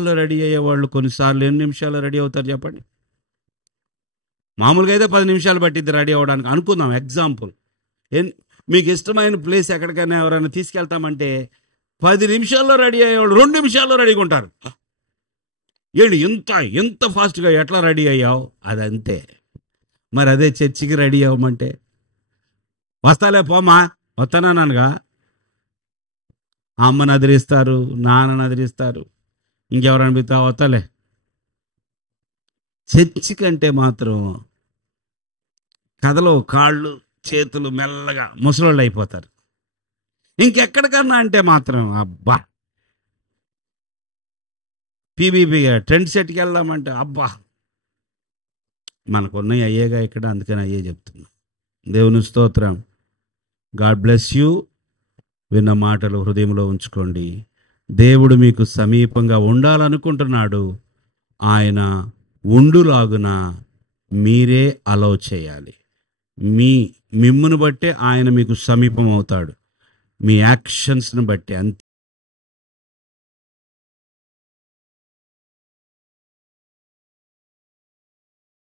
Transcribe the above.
నిమిషాల్లో రెడీ అయ్యేవాళ్ళు కొన్నిసార్లు ఎన్ని నిమిషాల్లో రెడీ అవుతారు చెప్పండి? మామూలుగా అయితే 10 నిమిషాలు పట్టిద్ది రెడీ అవ్వడానికి అనుకుందాం, ఎగ్జాంపుల్. మీకు ఇష్టమైన ప్లేస్ ఎక్కడికైనా ఎవరైనా తీసుకెళ్తామంటే 10 నిమిషాల్లో రెడీ అయ్యేవాళ్ళు 2 నిమిషాల్లో రెడీగా ఉంటారు. ఏంటి ఎంత ఫాస్ట్గా ఎట్లా రెడీ అయ్యావు? అదంతే. మరి అదే చర్చికి రెడీ అవ్వమంటే వస్తాలే పోమా, వస్తాననగా అమ్మని అదిరిస్తారు, నాన్నని అదిరిస్తారు, ఇంకెవరైనా పితా వస్తాలే. చర్చి కంటే మాత్రం కథలో కాళ్ళు చేతులు మెల్లగా ముసలోళ్ళు అయిపోతారు. ఇంకెక్కడికన్నా అంటే మాత్రం అబ్బా, పీబీబీ ట్రెండ్ సెట్కి వెళ్దామంటే అబ్బా. మనకున్నవి అయ్యేగా ఇక్కడ, అందుకని అయ్యే చెప్తున్నా. దేవుని స్తోత్రం. God bless you. విన్న మాటలు హృదయంలో ఉంచుకోండి. దేవుడు మీకు సమీపంగా ఉండాలనుకుంటున్నాడు. ఆయన ఉండులాగున మీరే అలౌ చేయాలి. మిమ్మును బట్టే ఆయన మీకు సమీపం అవుతాడు, మీ యాక్షన్స్ని బట్టి. అంతే.